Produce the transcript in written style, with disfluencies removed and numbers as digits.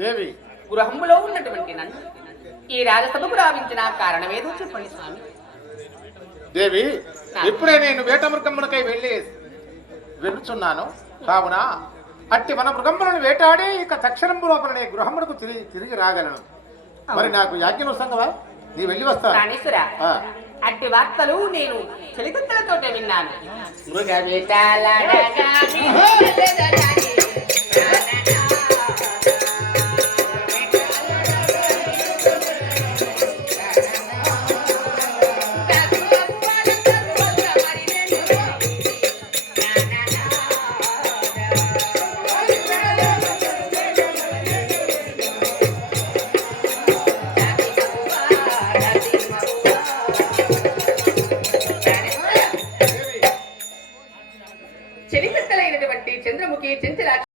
దేవి, గృహంలో ఉన్నటువంటి నన్ను ఈ రాజసభకు రావించిన కారణమేదో చెప్పండి స్వామి. దేవి, ఇప్పుడే నేను వేట మృగములకై వెళ్ళుచున్నాను కావున అట్టి మన మృగములను వేటాడి ఇక తక్షణం లోపలనే గృహములకు తిరిగి రాగలను. మరి నాకు యాజ్ఞనుసంగవా? నీ వెళ్ళి వస్తా. అట్టి వార్తలు నేను చలికత్తలతోటే విన్నాను. మృగ చలికత్తలైనటువంటి చంద్రముఖి చెంచల